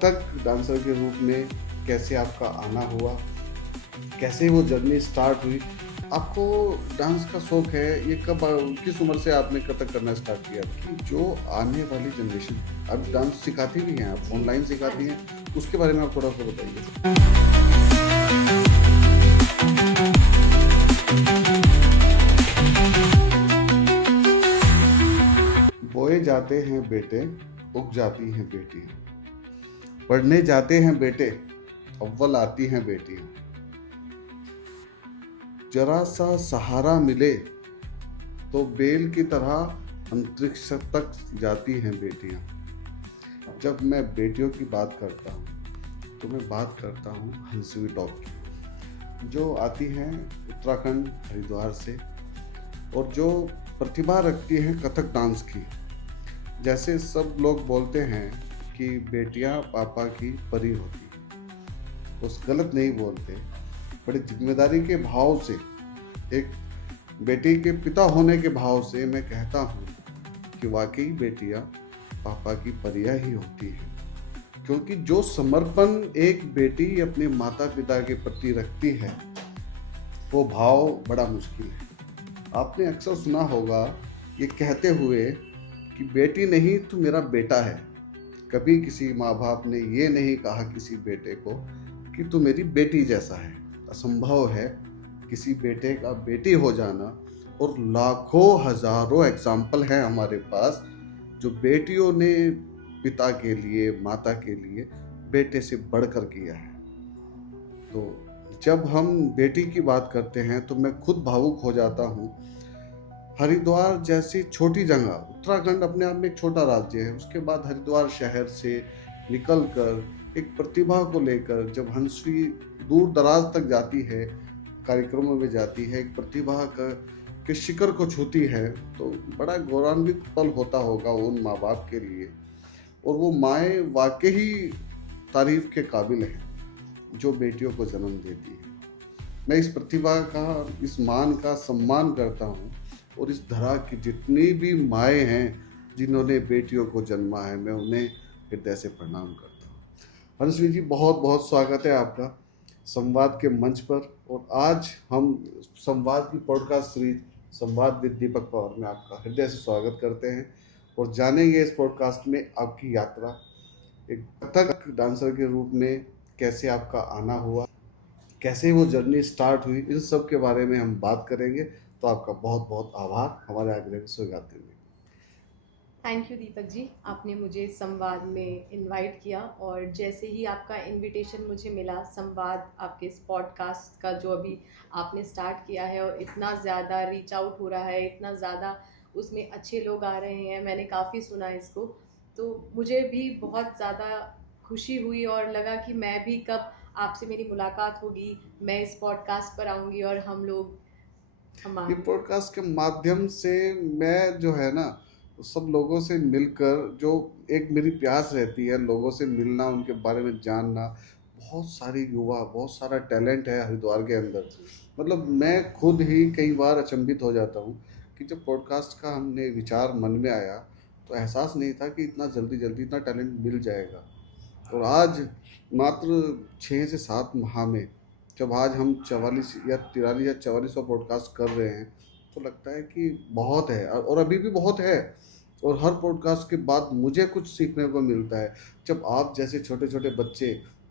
Kathak dancer के रूप में कैसे आपका आना हुआ, कैसे वो जर्नी स्टार्ट हुई, आपको डांस का शौक है, ये कब किस उम्र से आपने कथक करना स्टार्ट किया? कि जो आने वाली जनरेशन अब डांस सिखाती भी हैं, आप जी। ऑनलाइन हाँ सिखाती जी। हैं, उसके बारे में आप थोड़ा सा बताइए। बोए जाते हैं बेटे, उग जाती हैं बेटियां, पढ़ने जाते हैं बेटे, अव्वल आती हैं बेटियां, जरा सा सहारा मिले तो बेल की तरह अंतरिक्ष तक जाती हैं बेटियां। जब मैं बेटियों की बात करता हूँ तो मैं बात करता हूँ हंसवी टॉप की, जो आती हैं उत्तराखंड हरिद्वार से और जो प्रतिभा रखती हैं कथक डांस की। जैसे सब लोग बोलते हैं कि बेटियां पापा की परी होती हैं, उस गलत नहीं बोलते, बड़ी जिम्मेदारी के भाव से, एक बेटी के पिता होने के भाव से मैं कहता हूँ कि वाकई बेटियां पापा की परियां ही होती हैं। क्योंकि जो समर्पण एक बेटी अपने माता पिता के प्रति रखती है, वो भाव बड़ा मुश्किल है। आपने अक्सर सुना होगा ये कहते हुए कि बेटी नहीं तू मेरा बेटा है। कभी किसी माँ बाप ने ये नहीं कहा किसी बेटे को कि तू मेरी बेटी जैसा है। असंभव है किसी बेटे का बेटी हो जाना, और लाखों हजारों एग्जाम्पल हैं हमारे पास जो बेटियों ने पिता के लिए, माता के लिए बेटे से बढ़कर किया है। तो जब हम बेटी की बात करते हैं तो मैं खुद भावुक हो जाता हूँ। हरिद्वार जैसी छोटी जगह, उत्तराखंड अपने आप में एक छोटा राज्य है, उसके बाद हरिद्वार शहर से निकलकर एक प्रतिभा को लेकर जब हंसवी दूर दराज तक जाती है, कार्यक्रमों में जाती है, एक प्रतिभा का के शिखर को छूती है, तो बड़ा गौरवान्वित पल होता होगा उन माँ बाप के लिए। और वो माएँ वाकई तारीफ के काबिल हैं जो बेटियों को जन्म देती है। मैं इस प्रतिभा का, इस मान का सम्मान करता हूँ, और इस धरा की जितनी भी माएँ हैं जिन्होंने बेटियों को जन्मा है, मैं उन्हें हृदय से प्रणाम करता हूँ। हंसवी जी, बहुत बहुत स्वागत है आपका संवाद के मंच पर। और आज हम संवाद की पॉडकास्ट सीरीज संवाद विद दीपक पवार में आपका हृदय से स्वागत करते हैं और जानेंगे इस पॉडकास्ट में आपकी यात्रा, एक कथक डांसर के रूप में कैसे आपका आना हुआ, कैसे वो जर्नी स्टार्ट हुई, इन सब के बारे में हम बात करेंगे। तो आपका बहुत बहुत आभार हमारे आग्रह को स्वीकार करने के थैंक यू दीपक जी, आपने मुझे संवाद में इनवाइट किया और जैसे ही आपका इनविटेशन मुझे मिला, संवाद आपके इस पॉडकास्ट का जो अभी आपने स्टार्ट किया है और इतना ज़्यादा रीच आउट हो रहा है, इतना ज़्यादा उसमें अच्छे लोग आ रहे हैं, मैंने काफ़ी सुना इसको, तो मुझे भी बहुत ज़्यादा खुशी हुई और लगा कि मैं भी कब आपसे मेरी मुलाकात होगी, मैं इस पॉडकास्ट पर आऊँगी और हम लोग ये हमारे पॉडकास्ट के माध्यम से मैं जो है ना, सब लोगों से मिलकर, जो एक मेरी प्यास रहती है लोगों से मिलना, उनके बारे में जानना। बहुत सारी युवा, बहुत सारा टैलेंट है हरिद्वार के अंदर। जी। मतलब मैं खुद ही कई बार अचंभित हो जाता हूँ कि जब पॉडकास्ट का हमने विचार मन में आया तो एहसास नहीं था कि इतना जल्दी जल्दी इतना टैलेंट मिल जाएगा। और आज मात्र 6 से 7 माह में जब आज हम 44 या 43 या 44वां पॉडकास्ट कर रहे हैं, तो लगता है कि बहुत है और अभी भी बहुत है। और हर पॉडकास्ट के बाद मुझे कुछ सीखने को मिलता है। जब आप जैसे छोटे छोटे बच्चे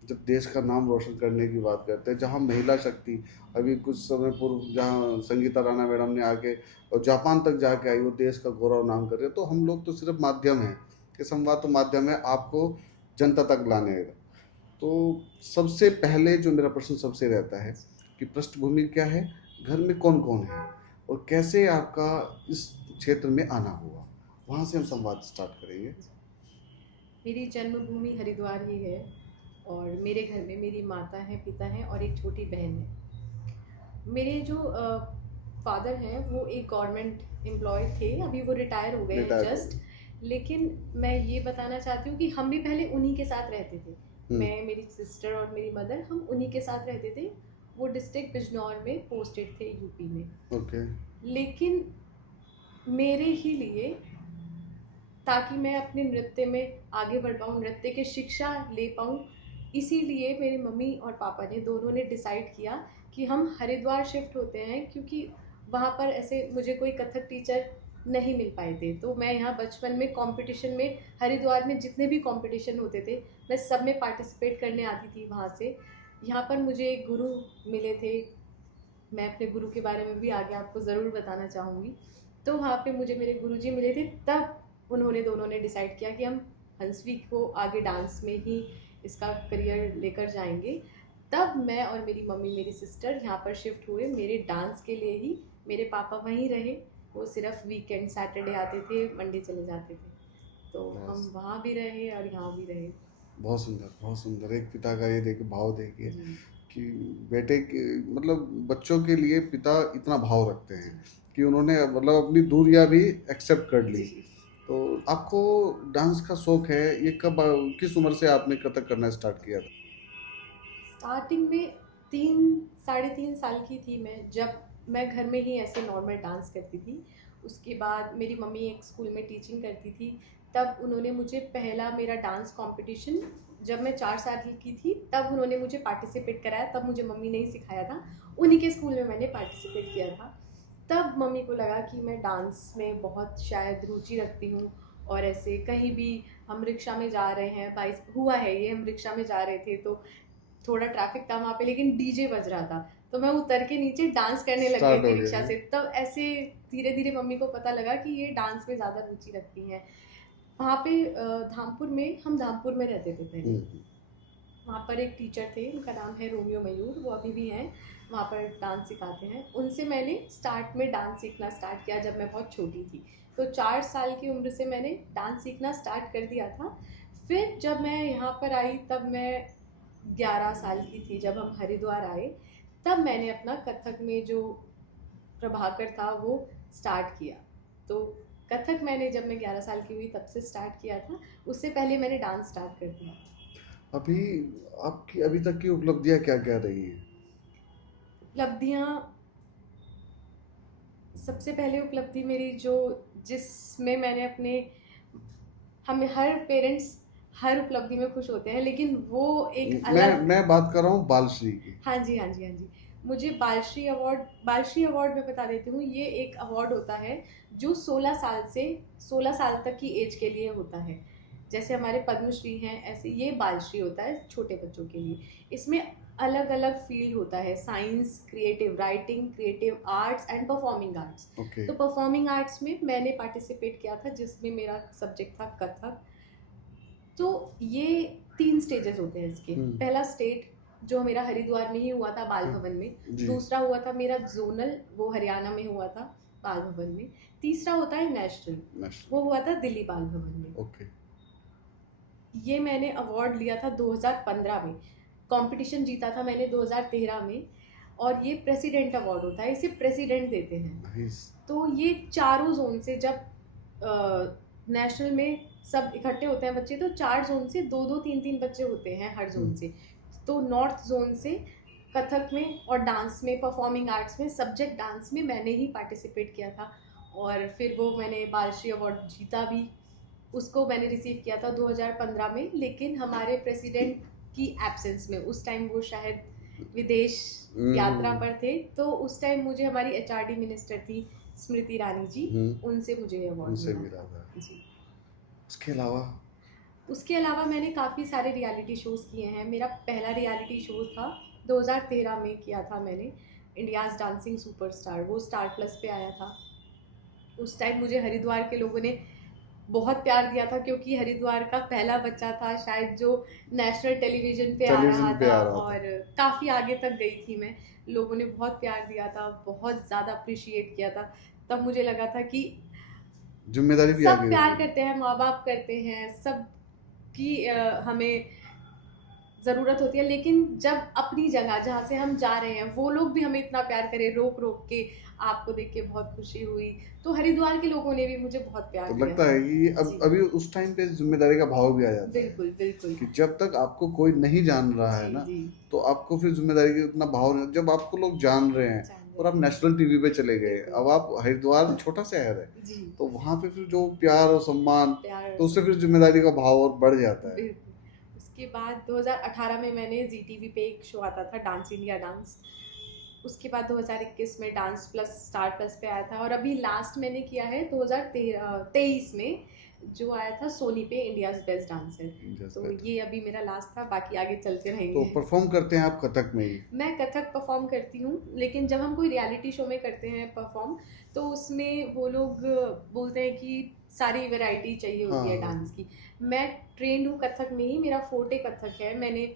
जब देश का नाम रोशन करने की बात करते हैं, जहाँ महिला शक्ति, अभी कुछ समय पूर्व जहाँ संगीता राणा मैडम ने आके और जापान तक जाके आई, वो देश का गौरव नाम कर रहे हैं, तो हम लोग तो सिर्फ माध्यम हैं, कि संवाद तो माध्यम है आपको जनता तक लाने का। तो सबसे पहले जो मेरा प्रश्न सबसे रहता है कि पृष्ठभूमि क्या है, घर में कौन कौन है, और कैसे आपका इस क्षेत्र में आना हुआ, वहाँ से हम संवाद स्टार्ट करेंगे। मेरी जन्मभूमि हरिद्वार ही है और मेरे घर में मेरी माता हैं, पिता हैं और एक छोटी बहन है। मेरे जो फादर हैं वो एक गवर्नमेंट एम्प्लॉय थे, अभी वो रिटायर हो गए हैं रिटायर हो जस्ट। गए। लेकिन मैं ये बताना चाहती हूँ कि हम भी पहले उन्हीं के साथ रहते थे। हम्म। मैं, मेरी सिस्टर और मेरी मदर, हम उन्हीं के साथ रहते थे। वो डिस्ट्रिक्ट बिजनौर में पोस्टेड थे, यूपी में। ओके। लेकिन मेरे ही लिए ताकि मैं अपने नृत्य में आगे बढ़ पाऊँ, नृत्य की शिक्षा ले पाऊँ। इसीलिए मेरी मम्मी और पापा ने दोनों ने डिसाइड किया कि हम हरिद्वार शिफ्ट होते हैं, क्योंकि वहाँ पर ऐसे मुझे कोई कथक टीचर नहीं मिल पाए थे। तो मैं यहाँ बचपन में कंपटीशन में, हरिद्वार में जितने भी कंपटीशन होते थे मैं सब में पार्टिसिपेट करने आती थी वहाँ से। यहाँ पर मुझे एक गुरु मिले थे, मैं अपने गुरु के बारे में भी आगे आपको ज़रूर बताना चाहूँगी। तो वहाँ पे मुझे मेरे गुरुजी मिले थे, तब उन्होंने दोनों ने डिसाइड किया कि हम हंसवी को आगे डांस में ही इसका करियर लेकर जाएंगे। तब मैं और मेरी मम्मी, मेरी सिस्टर यहाँ पर शिफ्ट हुए मेरे डांस के लिए ही। मेरे पापा वहीं रहे, वो सिर्फ वीकेंड सैटरडे आते थे, मंडे चले जाते थे। तो हम वहाँ भी रहे और यहाँ भी रहे। बहुत सुंदर, बहुत सुंदर। एक पिता का ये देखिए भाव देखिए जी। कि बेटे के मतलब बच्चों के लिए पिता इतना भाव रखते हैं कि उन्होंने मतलब अपनी दूरियां भी एक्सेप्ट कर ली। जी। तो आपको डांस का शौक है, ये कब, किस उम्र से आपने कथक करना स्टार्ट किया था? स्टार्टिंग में 3-3.5 साल की थी मैं, जब मैं घर में ही ऐसे नॉर्मल डांस करती थी। उसके बाद मेरी मम्मी एक स्कूल में टीचिंग करती थी, तब उन्होंने मुझे पहला मेरा डांस कंपटीशन, जब मैं 4 साल की थी तब उन्होंने मुझे पार्टिसिपेट कराया। तब मुझे मम्मी ने ही सिखाया था, उन्हीं के स्कूल में मैंने पार्टिसिपेट किया था। तब मम्मी को लगा कि मैं डांस में बहुत शायद रुचि रखती हूँ, और ऐसे कहीं भी हम रिक्शा में जा रहे हैं, बाइस हुआ है ये, हम रिक्शा में जा रहे थे तो थोड़ा ट्रैफिक था वहाँ पे, लेकिन डीजे बज रहा था, तो मैं उतर के नीचे डांस करने लग स्टार्ट गई हो थी गया रिक्शा है। से। तब ऐसे धीरे धीरे मम्मी को पता लगा कि ये डांस में ज़्यादा रुचि रखती हैं। वहाँ पे धामपुर में, हम धामपुर में रहते थे पहले, वहाँ पर एक टीचर थे, उनका नाम है रोमियो मयूर, वो अभी भी हैं, वहाँ पर डांस सिखाते हैं। उनसे मैंने स्टार्ट में डांस सीखना स्टार्ट किया जब मैं बहुत छोटी थी। तो 4 साल की उम्र से मैंने डांस सीखना स्टार्ट कर दिया था। फिर जब मैं यहाँ पर आई तब मैं 11 साल की थी। जब हम हरिद्वार आए तब मैंने अपना कथक में जो प्रभाकर था वो स्टार्ट किया। तो कथक मैंने, जब मैं 11 साल की हुई तब से स्टार्ट किया था, उससे पहले मैंने डांस स्टार्ट कर दिया। अभी आपकी अभी तक की उपलब्धियां क्या क्या रही हैं? उपलब्धियाँ, सबसे पहले उपलब्धि मेरी जो, जिसमें मैंने अपने, हमें हर पेरेंट्स हर उपलब्धि में खुश होते हैं, लेकिन वो एक अलग। मैं बात कर रहा हूँ बालश्री की। हाँ जी, हाँ जी, हाँ जी। मुझे बालश्री अवार्ड मैं बता देती हूँ, ये एक अवार्ड होता है जो 16 साल से 16 साल तक की एज के लिए होता है। जैसे हमारे पद्मश्री हैं, ऐसे ये बालश्री होता है छोटे बच्चों के लिए। इसमें अलग अलग फील्ड होता है, science, creative writing, creative arts and performing arts. Okay. तो परफॉर्मिंग आर्ट्स में मैंने पार्टिसिपेट किया था, जिसमें मेरा सब्जेक्ट था कथक। तो ये 3 स्टेजेस होते हैं इसके। पहला स्टेट जो मेरा हरिद्वार में ही हुआ था, बाल भवन में। जी। दूसरा हुआ था मेरा जोनल, वो हरियाणा में हुआ था, बाल भवन में। तीसरा होता है नेशनल, वो हुआ था दिल्ली बाल भवन में। ओके। ये मैंने अवार्ड लिया था 2015 में, कंपटीशन जीता था मैंने 2013 में, और ये प्रेसिडेंट अवार्ड होता है, इसे प्रेसिडेंट देते हैं। नाइस। तो ये चारों जोन से, जब नेशनल में सब इकट्ठे होते हैं बच्चे, तो 4 जोन से 2-2, 3-3 बच्चे होते हैं हर जोन से। तो नॉर्थ जोन से कथक में और डांस में, परफॉर्मिंग आर्ट्स में, सब्जेक्ट डांस में मैंने ही पार्टिसिपेट किया था, और फिर वो मैंने बालश्री अवार्ड जीता भी। उसको मैंने रिसीव किया था 2015 में, लेकिन हमारे प्रेसिडेंट की एब्सेंस में, उस टाइम वो शायद विदेश यात्रा पर थे, तो उस टाइम मुझे हमारी एचआरडी मिनिस्टर थी स्मृति ईरानी जी, उनसे मुझे अवार्ड मिला था जी। उसके अलावा मैंने काफ़ी सारे रियलिटी शोज़ किए हैं। मेरा पहला रियलिटी शो था 2013 में, किया था मैंने, इंडियाज़ डांसिंग सुपरस्टार, वो स्टार प्लस पे आया था। उस टाइम मुझे हरिद्वार के लोगों ने बहुत प्यार दिया था, क्योंकि हरिद्वार का पहला बच्चा था शायद जो नेशनल टेलीविज़न पे आ रहा था, और काफ़ी आगे तक गई थी मैं। लोगों ने बहुत प्यार दिया था, बहुत ज़्यादा अप्रिशिएट किया था। तब मुझे लगा था कि जिम्मेदारी भी सब प्यार करते हैं, माँ बाप करते हैं, सब की हमें ज़रूरत होती है, लेकिन जब अपनी जगह जहाँ से हम जा रहे हैं वो लोग भी हमें इतना प्यार करें, रोक रोक के, आपको देख के बहुत खुशी हुई। तो हरिद्वार के लोगों ने भी मुझे बहुत प्यार दिया। लगता है कि अभी उस टाइम पे जिम्मेदारी का भाव भी आ जाता है। बिल्कुल बिल्कुल, कि जब तक आपको कोई नहीं जान रहा है ना, तो आपको फिर जिम्मेदारी का उतना भाव नहीं। जब आपको लोग जान रहे हैं और आप नेशनल टीवी पे चले गए। अब आप हरिद्वार छोटा शहर है, जी तो वहाँ पे फिर जो प्यार और सम्मान, प्यार तो उससे फिर जिम्मेदारी का भाव और बढ़ जाता है। बिल्कुल। उसके बाद 2018 में मैंने जी टीवी पे एक शो आता था डांस इंडिया डांस, उसके बाद 2021 में डांस प्लस स्टार प्लस पे आया था, और अभी लास्ट मैंने किया है 2023 में जो आया था सोनी पे, इंडियाज बेस्ट डांसर। तो ये अभी मेरा लास्ट था, बाकी आगे चलते तो रहेंगे। परफॉर्म करते हैं आप कथक में ही? मैं कथक परफॉर्म करती हूँ, लेकिन जब हम कोई रियलिटी शो में करते हैं परफॉर्म, तो उसमें वो लोग बोलते हैं कि सारी वैरायटी चाहिए होती है हाँ। डांस की। मैं ट्रेंड हूँ कथक में ही, मेरा फोर्टे कथक है, मैंने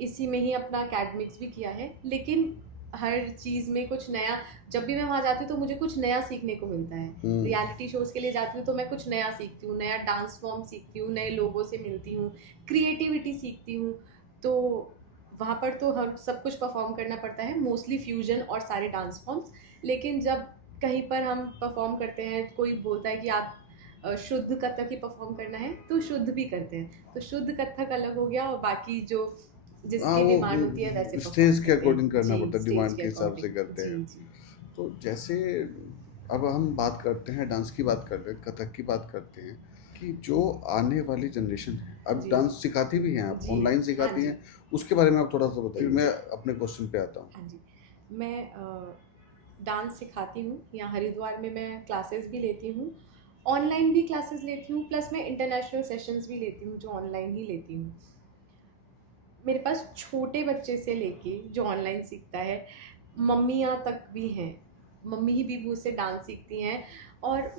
इसी में ही अपना अकेडमिक्स भी किया है, लेकिन हर चीज़ में कुछ नया, जब भी मैं वहाँ जाती हूँ तो मुझे कुछ नया सीखने को मिलता है। रियलिटी शोज़ के लिए जाती हूँ तो मैं कुछ नया सीखती हूँ, नया डांस फॉर्म सीखती हूँ, नए लोगों से मिलती हूँ, क्रिएटिविटी सीखती हूँ। तो वहाँ पर तो हम सब कुछ परफॉर्म करना पड़ता है, मोस्टली फ्यूजन और सारे डांस फॉर्म्स। लेकिन जब कहीं पर हम परफॉर्म करते हैं, कोई बोलता है कि आप शुद्ध कथक ही परफॉर्म करना है, तो शुद्ध भी करते हैं। तो शुद्ध कथक अलग हो गया, और बाकी जो हाँ, जिसकी वो डिमांड होती है वैसे स्टेज परफॉर्म के करते हैं। अकॉर्डिंग करना जी, पड़ता है, स्टेज डिमांड के के हिसाब से अकॉर्डिंग। करते जी हैं। जी तो जैसे अब हम बात करते हैं डांस की, बात करते हैं कथक की, बात करते हैं कि जो आने वाली जनरेशन है, अब जी डांस सिखाती भी हैं आप, जी ऑनलाइन हाँ सिखाती जी हैं, उसके बारे में आप थोड़ा सा बताइए, फिर मैं अपने क्वेश्चन पे आता हूँ। हाँ जी। मैं डांस सिखाती हूँ, यहाँ हरिद्वार में मैं क्लासेस भी लेती हूँ, ऑनलाइन भी क्लासेस लेती हूँ, प्लस मैं इंटरनेशनल सेशंस भी लेती हूँ जो ऑनलाइन ही लेती हूँ। मेरे पास छोटे बच्चे से लेके जो ऑनलाइन सीखता है, मम्मियाँ तक भी हैं, मम्मी ही भी मुझसे डांस सीखती हैं। और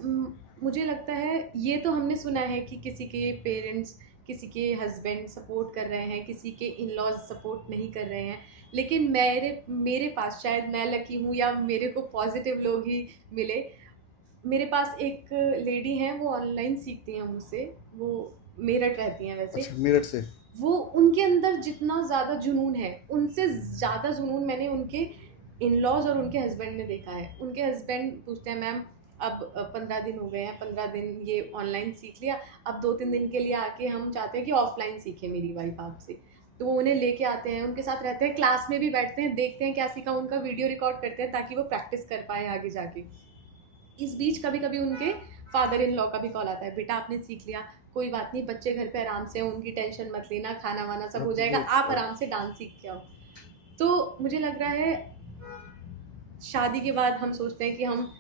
मुझे लगता है, ये तो हमने सुना है कि किसी के पेरेंट्स, किसी के हस्बैंड सपोर्ट कर रहे हैं, किसी के इन लॉज सपोर्ट नहीं कर रहे हैं, लेकिन मेरे मेरे पास, शायद मैं लकी हूँ या मेरे को पॉजिटिव लोग ही मिले। मेरे पास एक लेडी हैं, वो ऑनलाइन सीखती हैं मुझसे, वो मेरठ रहती हैं वैसे। अच्छा, मेरठ से? वो, उनके अंदर जितना ज़्यादा जुनून है, उनसे ज़्यादा जुनून मैंने उनके इन लॉज और उनके हस्बैंड ने देखा है। उनके हस्बैंड पूछते हैं, मैम अब 15 दिन हो गए हैं, 15 दिन ये ऑनलाइन सीख लिया, अब 2-3 दिन के लिए आके हम चाहते हैं कि ऑफलाइन सीखे मेरी वाइफ आपसे। तो वो उन्हें लेके आते हैं, उनके साथ रहते हैं, क्लास में भी बैठते हैं, देखते हैं क्या सीखा, उनका वीडियो रिकॉर्ड करते हैं ताकि वो प्रैक्टिस कर पाए आगे जाके। इस बीच कभी कभी उनके फादर इन लॉ का भी कॉल आता है, बेटा आपने सीख लिया, कोई बात नहीं, बच्चे घर पे आराम से, उनकी टेंशन मत लेना, खाना वाना सब हो जाएगा, आप आराम से डांस सीख के आओ। तो मुझे लग रहा है शादी के बाद हम सोचते हैं कि हम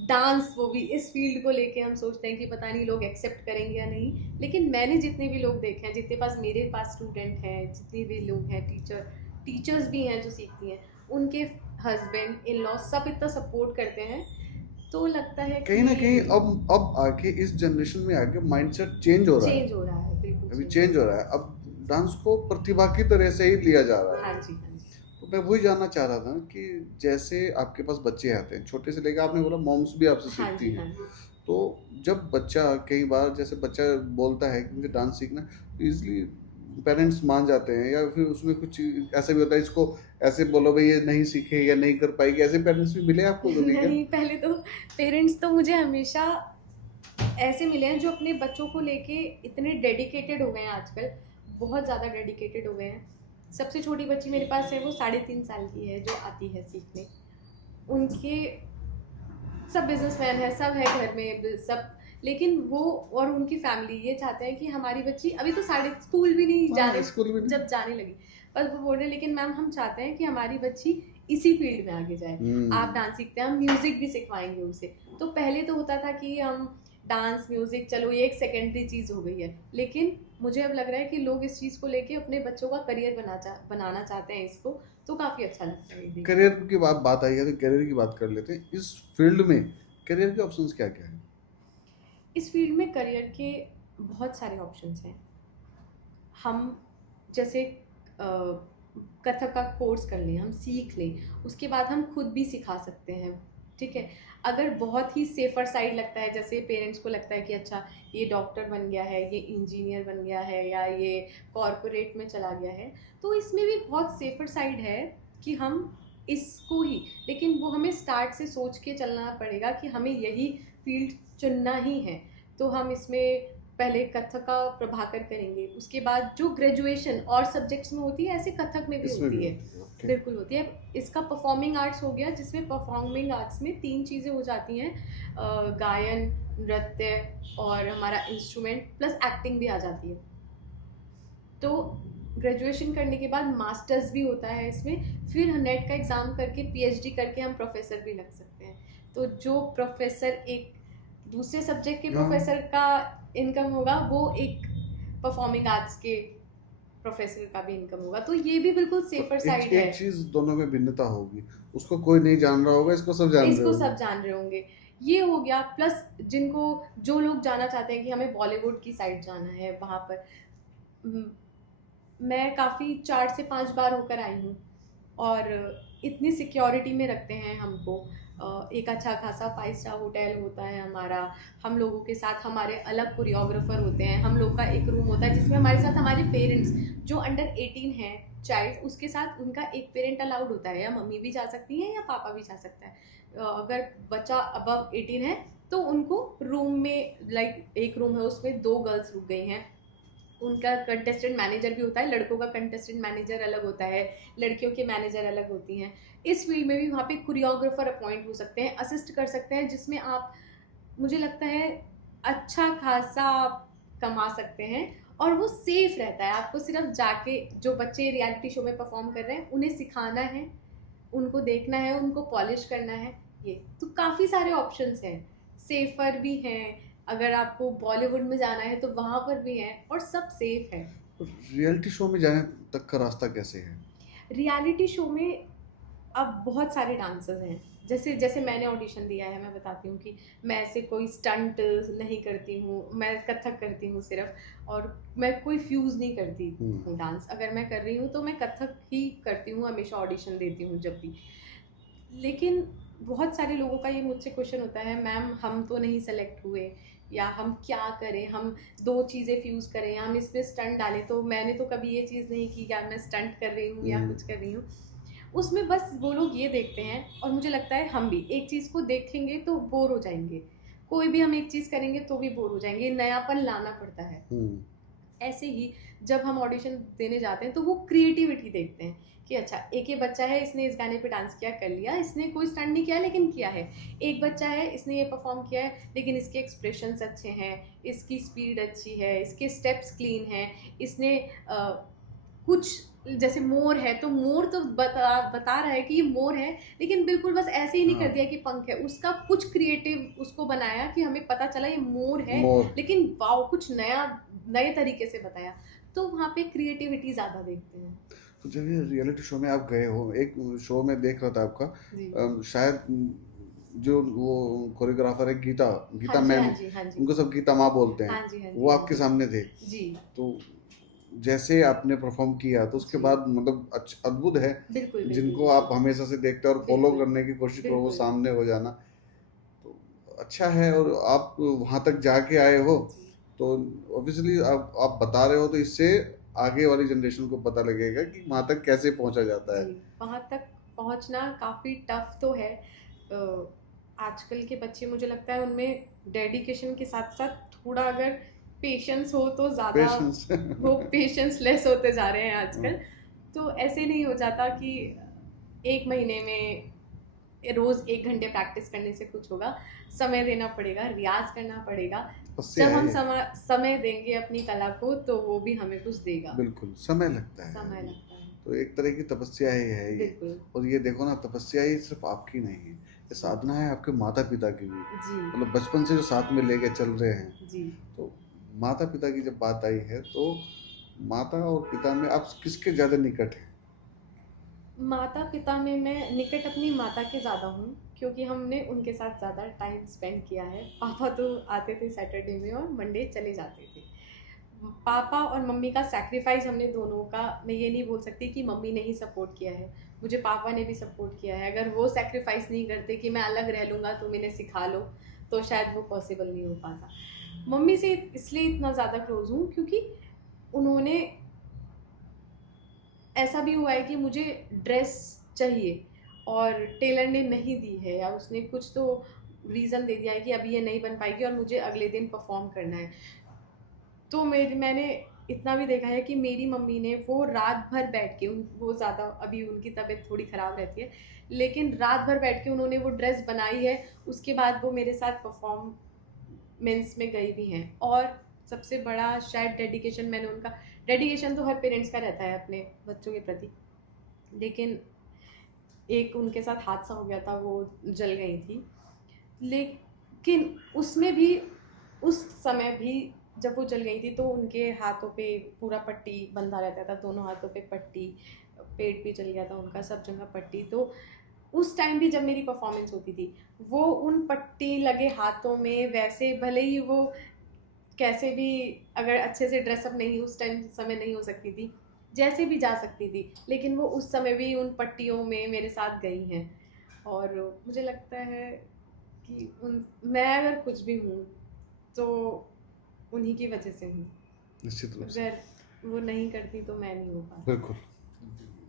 डांस, वो भी इस फील्ड को लेके हम सोचते हैं कि पता नहीं लोग एक्सेप्ट करेंगे या नहीं, लेकिन मैंने जितने भी लोग देखे हैं, जितने पास मेरे पास स्टूडेंट हैं, जितने भी लोग हैं, टीचर्स भी हैं जो सीखती हैं, उनके हस्बैंड इन लॉ सब इतना सपोर्ट करते हैं। तो लगता है कहीं ना कहीं अब आके इस जनरेशन में आके माइंडसेट चेंज हो रहा है, चेंज हो रहा है, बिल्कुल अभी चेंज हो रहा है। अब डांस को प्रतिभा की तरह से ही लिया जा रहा है। हाँ जी हाँ जी तो मैं वही जानना चाह रहा था कि जैसे आपके पास बच्चे आते हैं छोटे से लेकर, आपने बोला मॉम्स भी आपसे हाँ सीखती जी हैं, हाँ जी तो जब बच्चा, कई बार जैसे बच्चा बोलता है कि मुझे डांस सीखना है, तो ईजिली पेरेंट्स मान जाते हैं, या फिर उसमें कुछ ऐसे भी होता है, इसको ऐसे बोलो भाई ये नहीं सीखे या नहीं कर पाएगी, ऐसे पेरेंट्स भी मिले आपको कभी क्या? नहीं, पहले तो पेरेंट्स तो मुझे हमेशा ऐसे मिले हैं जो अपने बच्चों को लेके इतने डेडिकेटेड हो गए हैं आजकल, बहुत ज़्यादा डेडिकेटेड हो गए हैं। सबसे छोटी बच्ची मेरे पास है, वो 3.5 साल की है, जो आती है सीखने। उनके सब बिजनेसमैन है, सब है घर में सब, लेकिन वो और उनकी फैमिली ये चाहते हैं कि हमारी बच्ची अभी तो स्कूल भी नहीं हाँ, स्कूल भी नहीं। जब जाने लगी, पर वो बोल रहे लेकिन मैम हम चाहते हैं कि हमारी बच्ची इसी फील्ड में आगे जाए। आप डांस सीखते हैं, हम म्यूजिक भी सिखवाएंगे उसे। तो पहले तो होता था कि हम डांस म्यूजिक, चलो ये एक सेकेंडरी चीज़ हो गई है, लेकिन मुझे अब लग रहा है कि लोग इस चीज़ को लेके अपने बच्चों का करियर बनाना चाहते हैं इसको, तो काफ़ी अच्छा लगता है ये। करियर की बात आई है तो करियर की बात कर लेते हैं। इस फील्ड में करियर के ऑप्शंस क्या क्या हैं? इस फील्ड में करियर के बहुत सारे ऑप्शंस हैं। हम जैसे कथक का कोर्स कर लें, हम सीख लें, उसके बाद हम खुद भी सिखा सकते हैं, ठीक है। अगर बहुत ही सेफ़र साइड लगता है, जैसे पेरेंट्स को लगता है कि अच्छा ये डॉक्टर बन गया है, ये इंजीनियर बन गया है, या ये कॉरपोरेट में चला गया है, तो इसमें भी बहुत सेफ़र साइड है कि हम इसको ही, लेकिन वो हमें स्टार्ट से सोच के चलना पड़ेगा कि हमें यही फील्ड चुनना ही है। तो हम इसमें पहले कथक का प्रभाकर करेंगे, उसके बाद जो ग्रेजुएशन और सब्जेक्ट्स में होती है ऐसे कथक में भी इसमें भी होती है। होती है, ओके। बिल्कुल होती है। इसका परफॉर्मिंग आर्ट्स हो गया, जिसमें परफॉर्मिंग आर्ट्स में 3 चीज़ें हो जाती हैं, गायन, नृत्य और हमारा इंस्ट्रूमेंट प्लस एक्टिंग भी आ जाती है। तो ग्रेजुएशन करने के बाद मास्टर्स भी होता है इसमें, फिर नेट का एग्ज़ाम करके पीएचडी करके हम प्रोफेसर भी लग सकते हैं। तो जो प्रोफेसर एक दूसरे सब्जेक्ट के हाँ। प्रोफेसर का इनकम होगा, वो एक परफॉर्मिंग आर्ट्स के प्रोफेसर का भी इनकम होगा। तो ये भी बिल्कुल सेफर साइड है। एक चीज दोनों में भिन्नता होगी, उसको कोई नहीं जान रहा होगा, इसको सब जान रहे इसको होंगे। सब जान रहे होंगे। ये हो गया। प्लस जिनको जो लोग जाना चाहते हैं कि हमें बॉलीवुड की साइड जाना है, वहाँ पर मैं काफ़ी 4 से 5 बार होकर आई हूँ, और इतनी सिक्योरिटी में रखते हैं हमको। एक अच्छा खासा 5 स्टार होटल होता है हमारा, हम लोगों के साथ हमारे अलग कोरियोग्राफर होते हैं, हम लोग का एक रूम होता है जिसमें हमारे साथ हमारे पेरेंट्स जो अंडर 18 हैं चाइल्ड, उसके साथ उनका एक पेरेंट अलाउड होता है, या मम्मी भी जा सकती हैं या पापा भी जा सकता है। अगर बच्चा अबव 18 है तो उनको रूम में, लाइक एक रूम है उसमें 2 गर्ल्स रुक गई हैं, उनका कंटेस्टेंट मैनेजर भी होता है, लड़कों का कंटेस्टेंट मैनेजर अलग होता है, लड़कियों के मैनेजर अलग होती हैं। इस फील्ड में भी वहाँ पे कोरियोग्राफर अपॉइंट हो सकते हैं, असिस्ट कर सकते हैं, जिसमें आप, मुझे लगता है अच्छा खासा आप कमा सकते हैं, और वो सेफ रहता है। आपको सिर्फ जाके जो बच्चे रियलिटी शो में परफॉर्म कर रहे हैं उन्हें सिखाना है, उनको देखना है, उनको पॉलिश करना है। ये तो काफ़ी सारे ऑप्शंस हैं, सेफर भी हैं, अगर आपको बॉलीवुड में जाना है तो वहाँ पर भी हैं, और सब सेफ है। रियलिटी शो में जाने तक का रास्ता कैसे है? रियलिटी शो में अब बहुत सारे डांसर्स हैं। जैसे जैसे मैंने ऑडिशन दिया है, मैं बताती हूँ कि मैं ऐसे कोई स्टंट नहीं करती हूँ, मैं कथक करती हूँ सिर्फ, और मैं कोई फ्यूज़ नहीं करती हूँ डांस। अगर मैं कर रही हूँ तो मैं कथक ही करती हूँ, हमेशा ऑडिशन देती हूँ जब भी। लेकिन बहुत सारे लोगों का ये मुझसे क्वेश्चन होता है, मैम हम तो नहीं सेलेक्ट हुए, या हम क्या करें, हम 2 चीज़ें फ्यूज़ करें, या हम इसमें स्टंट डालें। तो मैंने तो कभी ये चीज़ नहीं की, या मैं स्टंट कर रही हूँ या कुछ कर रही हूँ। उसमें बस वो लोग ये देखते हैं, और मुझे लगता है हम भी एक चीज़ को देखेंगे तो बोर हो जाएंगे, कोई भी हम एक चीज़ करेंगे तो भी बोर हो जाएंगे, नयापन लाना पड़ता है। ऐसे ही जब हम ऑडिशन देने जाते हैं तो वो क्रिएटिविटी देखते हैं कि अच्छा, एक ये बच्चा है, इसने इस गाने पे डांस किया, कर लिया, इसने कोई स्टंट नहीं किया लेकिन किया है। एक बच्चा है, इसने ये परफॉर्म किया है लेकिन इसके एक्सप्रेशंस अच्छे हैं, इसकी स्पीड अच्छी है, इसके स्टेप्स क्लीन हैं, इसने कुछ, जैसे मोर है तो मोर तो बता रहा है कि ये मोर है, लेकिन बिल्कुल बस ऐसे ही नहीं कर दिया कि पंख है, उसका कुछ क्रिएटिव उसको बनाया कि हमें पता चला ये मोर है, लेकिन वाओ कुछ नए तरीके से बताया। तो वहाँ पे क्रिएटिविटी ज़्यादा देखते हैं। तो जब ये रियलिटी शो में आप गए हो, एक शो में देख रहा था आपका, शायद जो वो कोरियोग्राफर है गीता मैम, उनको सब गीता माँ बोलते हैं, वो आपके सामने थे जी। तो जैसे आपने परफॉर्म किया तो उसके बाद मतलब अद्भुत है, जिनको आप हमेशा से देखते हैं और फॉलो करने की कोशिश करो, वो सामने हो जाना तो अच्छा है। और आप वहाँ तक जाके आए हो तो ऑब्वियसली आप बता रहे हो, तो इससे आगे वाली जनरेशन को पता लगेगा कि वहाँ तक कैसे पहुँचा जाता है। वहाँ तक पहुँचना काफ़ी टफ तो है। आजकल के बच्चे, मुझे लगता है उनमें डेडिकेशन के साथ साथ थोड़ा अगर पेशेंस हो तो ज़्यादा वो पेशेंस लेस होते जा रहे हैं आजकल। तो ऐसे नहीं हो जाता कि 1 महीने में रोज़ 1 घंटे प्रैक्टिस करने से कुछ होगा, समय देना पड़ेगा, रियाज करना पड़ेगा। जब हम समय देंगे अपनी कला को तो वो भी हमें कुछ देगा। बिल्कुल समय लगता है। तो एक तरह की तपस्या ही है ये। और ये देखो ना, तपस्या ही सिर्फ आपकी नहीं है, ये साधना है आपके माता पिता की भी। मतलब बचपन से जो साथ में लेके चल रहे हैं जी। तो माता पिता की जब बात आई है तो माता और पिता में आप किसके ज़्यादा निकट हैं? माता पिता में मैं निकट अपनी माता के ज़्यादा हूँ, क्योंकि हमने उनके साथ ज़्यादा टाइम स्पेंड किया है। पापा तो आते थे सैटरडे में और मंडे चले जाते थे। पापा और मम्मी का सैक्रिफाइस हमने दोनों का, मैं ये नहीं बोल सकती कि मम्मी ने ही सपोर्ट किया है, मुझे पापा ने भी सपोर्ट किया है। अगर वो सैक्रिफाइस नहीं करते कि मैं अलग रह लूँगा तुम इन्हें सिखा लो, तो शायद वो पॉसिबल नहीं हो पाता। मम्मी से इसलिए इतना ज़्यादा क्लोज हूँ क्योंकि उन्होंने, ऐसा भी हुआ है कि मुझे ड्रेस चाहिए और टेलर ने नहीं दी है, या उसने कुछ तो रीज़न दे दिया है कि अभी ये नहीं बन पाएगी और मुझे अगले दिन परफॉर्म करना है, तो मैंने इतना भी देखा है कि मेरी मम्मी ने वो रात भर बैठ के वो ज़्यादा अभी उनकी तबीयत थोड़ी ख़राब रहती है, लेकिन रात भर बैठ के उन्होंने वो ड्रेस बनाई है। उसके बाद वो मेरे साथ परफॉर्मेंस में गई भी हैं। और सबसे बड़ा शायद डेडिकेशन मैंने उनका, डेडिकेशन तो हर पेरेंट्स का रहता है अपने बच्चों के प्रति, लेकिन एक उनके साथ हादसा हो गया था, वो जल गई थी। लेकिन उसमें भी, उस समय भी जब वो जल गई थी तो उनके हाथों पे पूरा पट्टी बंधा रहता था, दोनों हाथों पे पट्टी, पेट भी जल गया था उनका, सब जगह पट्टी। तो उस टाइम भी जब मेरी परफॉर्मेंस होती थी, वो उन पट्टी लगे हाथों में वैसे, भले ही वो कैसे भी, अगर अच्छे से ड्रेसअप नहीं उस टाइम समय नहीं हो सकती थी, जैसे भी जा सकती थी, लेकिन वो उस समय भी उन पट्टियों में मेरे साथ गई हैं। और मुझे लगता है कि मैं अगर कुछ भी हूँ तो उन्हीं की वजह से हूँ। निश्चित रूप से, अगर वो नहीं करती तो मैं नहीं हो पाती। बिल्कुल।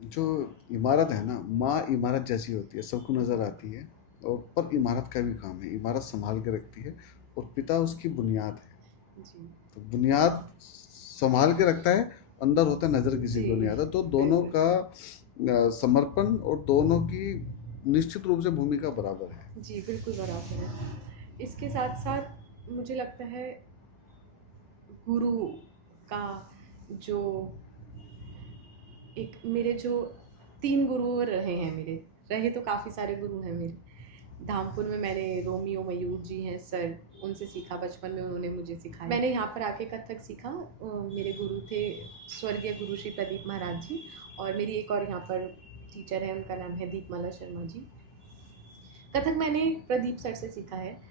जो इमारत है ना, माँ इमारत जैसी होती है, सबको नज़र आती है, और पर इमारत का भी काम है, इमारत संभाल के रखती है, और पिता उसकी बुनियाद है। जी तो बुनियाद संभाल के रखता है, अंदर होता है नज़र किसी जी को नहीं आता। तो दोनों बिल्कुल। का समर्पण और दोनों की निश्चित रूप से भूमिका बराबर है। जी बिल्कुल बराबर है। इसके साथ साथ मुझे लगता है गुरु का जो एक, मेरे जो 3 गुरु रहे हैं, मेरे रहे तो काफ़ी सारे गुरु हैं मेरे। धामपुर में मैंने रोमियो मयूर जी हैं सर, उनसे सीखा, बचपन में उन्होंने मुझे सिखाया। मैंने यहाँ पर आके कथक सीखा। मेरे गुरु थे स्वर्गीय गुरु श्री प्रदीप महाराज जी, और मेरी एक और यहाँ पर टीचर है, उनका नाम है दीपमाला शर्मा जी। कथक मैंने प्रदीप सर से सीखा है।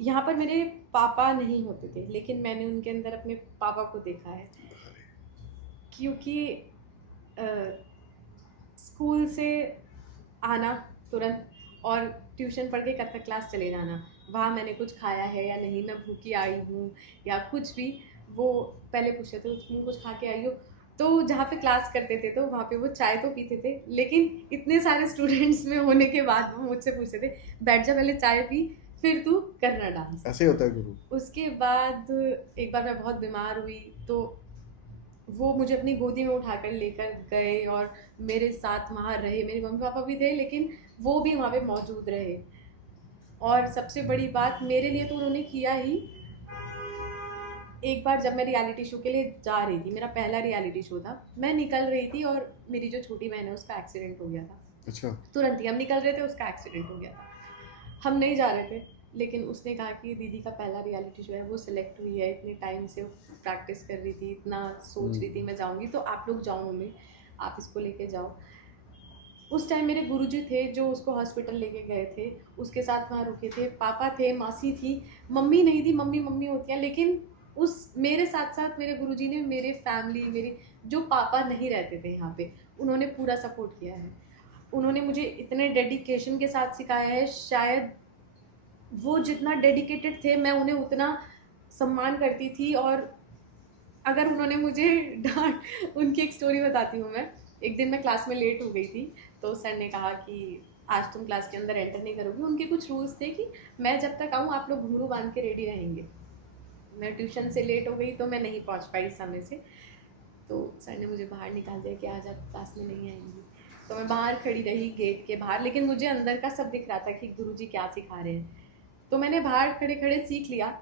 यहाँ पर मेरे पापा नहीं होते थे, लेकिन मैंने उनके अंदर अपने पापा को देखा है, क्योंकि स्कूल से आना तुरंत और ट्यूशन पढ़ के कथक क्लास चले जाना, वहाँ मैंने कुछ खाया है या नहीं, मैं भूखी आई हूँ या कुछ भी, वो पहले पूछते थे तुम कुछ खा के आई हो। तो जहाँ पे क्लास करते थे तो वहाँ पे वो चाय तो पीते थे, लेकिन इतने सारे स्टूडेंट्स में होने के बाद वो मुझसे पूछते थे बैठ जा पहले चाय पी, फिर तू करना डांस। ऐसे ही होता है गुरु। उसके बाद एक बार मैं बहुत बीमार हुई तो वो मुझे अपनी गोदी में उठाकर लेकर गए और मेरे साथ वहाँ रहे। मेरे मम्मी पापा भी थे, लेकिन वो भी वहाँ पे मौजूद रहे। और सबसे बड़ी बात मेरे लिए तो उन्होंने किया ही। एक बार जब मैं रियलिटी शो के लिए जा रही थी, मेरा पहला रियलिटी शो था, मैं निकल रही थी और मेरी जो छोटी बहन है उसका एक्सीडेंट हो गया था। अच्छा। तुरंत ही हम निकल रहे थे, उसका एक्सीडेंट हो गया था। हम नहीं जा रहे थे, लेकिन उसने कहा कि दीदी का पहला रियलिटी शो है, वो सिलेक्ट हुई है, इतने टाइम से प्रैक्टिस कर रही थी, इतना सोच रही थी मैं जाऊंगी, तो आप लोग जाओ मम्मी, आप इसको लेके जाओ। उस टाइम मेरे गुरुजी थे जो उसको हॉस्पिटल लेके गए थे, उसके साथ वहाँ रुके थे, पापा थे, मासी थी, मम्मी नहीं थी, मम्मी मम्मी होती हैं, लेकिन उस मेरे साथ साथ मेरे गुरुजी ने मेरे फैमिली, मेरे जो पापा नहीं रहते थे यहाँ पे, उन्होंने पूरा सपोर्ट किया है। उन्होंने मुझे इतने डेडिकेशन के साथ सिखाया है, शायद वो जितना डेडिकेटेड थे मैं उन्हें उतना सम्मान करती थी। और अगर उन्होंने मुझे डांट, उनकी एक स्टोरी बताती हूँ मैं। एक दिन मैं क्लास में लेट हो गई थी, तो सर ने कहा कि आज तुम क्लास के अंदर एंटर नहीं करोगी। उनके कुछ रूल्स थे कि मैं जब तक आऊँ आप लोग घुंघरू बांध के रेडी रहेंगे। मैं ट्यूशन से लेट हो गई तो मैं नहीं पहुँच पाई समय से, तो सर ने मुझे बाहर निकाल दिया कि आज आप क्लास में नहीं आएंगी। तो मैं बाहर खड़ी रही गेट के बाहर, लेकिन मुझे अंदर का सब दिख रहा था कि गुरुजी क्या सिखा रहे हैं। तो मैंने बाहर खड़े खड़े सीख लिया,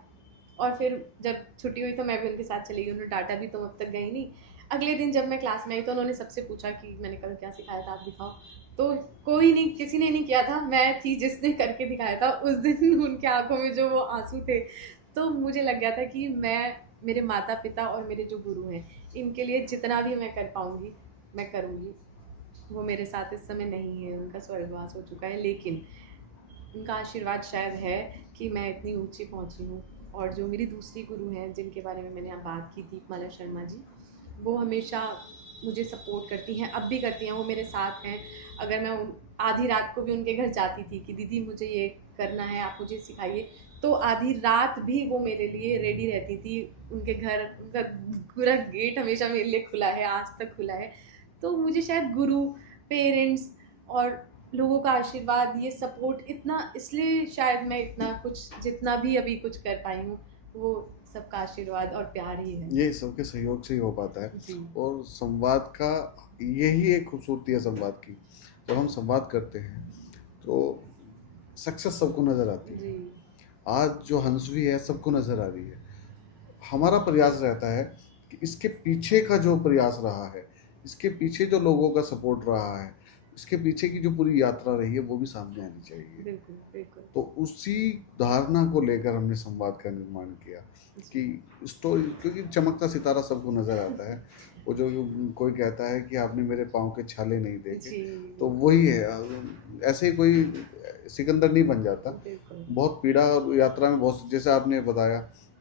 और फिर जब छुट्टी हुई तो मैं भी उनके साथ चली गई। उन्होंने डांटा भी, तुम अब तक गई नहीं। अगले दिन जब मैं क्लास में आई तो उन्होंने सबसे पूछा कि मैंने कल क्या सिखाया था, आप दिखाओ। तो कोई नहीं, किसी ने नहीं किया था, मैं थी जिसने करके दिखाया था। उस दिन उनके आंखों में जो वो आंसू थे, तो मुझे लग गया था कि मैं, मेरे माता पिता और मेरे जो गुरु हैं, इनके लिए जितना भी मैं कर पाऊँगी मैं करूँगी। वो मेरे साथ इस समय नहीं है, उनका स्वर्गवास हो चुका है, लेकिन उनका आशीर्वाद शायद है कि मैं इतनी ऊंची पहुंची हूँ। और जो मेरी दूसरी गुरु हैं जिनके बारे में मैंने यहाँ बात की, दीपमाला शर्मा जी, वो हमेशा मुझे सपोर्ट करती हैं, अब भी करती हैं, वो मेरे साथ हैं। अगर मैं आधी रात को भी उनके घर जाती थी कि दीदी मुझे ये करना है, आप मुझे सिखाइए, तो आधी रात भी वो मेरे लिए रेडी रहती थी। उनके घर, उनका पूरा गेट हमेशा मेरे लिए खुला है, आज तक खुला है। तो मुझे शायद गुरु, पेरेंट्स और लोगों का आशीर्वाद, ये सपोर्ट इतना, इसलिए शायद मैं इतना कुछ, जितना भी अभी कुछ कर पाई हूँ, वो सबका आशीर्वाद और प्यार ही है। ये सबके सहयोग से ही हो पाता है। जी और संवाद का यही एक खूबसूरती है संवाद की। जब हम संवाद करते हैं तो सक्सेस सबको नज़र आती है। जी आज जो हंसवी है सबको नज़र आ रही है। हमारा प्रयास रहता है कि इसके पीछे का जो प्रयास रहा है, इसके पीछे जो लोगों का सपोर्ट रहा है, इसके पीछे की जो पूरी यात्रा रही है वो भी सामने आनी चाहिए। बिल्कुल बिल्कुल। तो उसी धारणा को लेकर हमने संवाद का निर्माण किया कि स्टोरी, क्योंकि चमकता सितारा सबको नजर आता है। वो जो कोई कहता है कि आपने मेरे पाँव के छाले नहीं देखे, जी तो वही है। ऐसे ही कोई सिकंदर नहीं बन जाता। बिल्कुल। बहुत पीड़ा और यात्रा में बहुत, जैसे आपने बताया,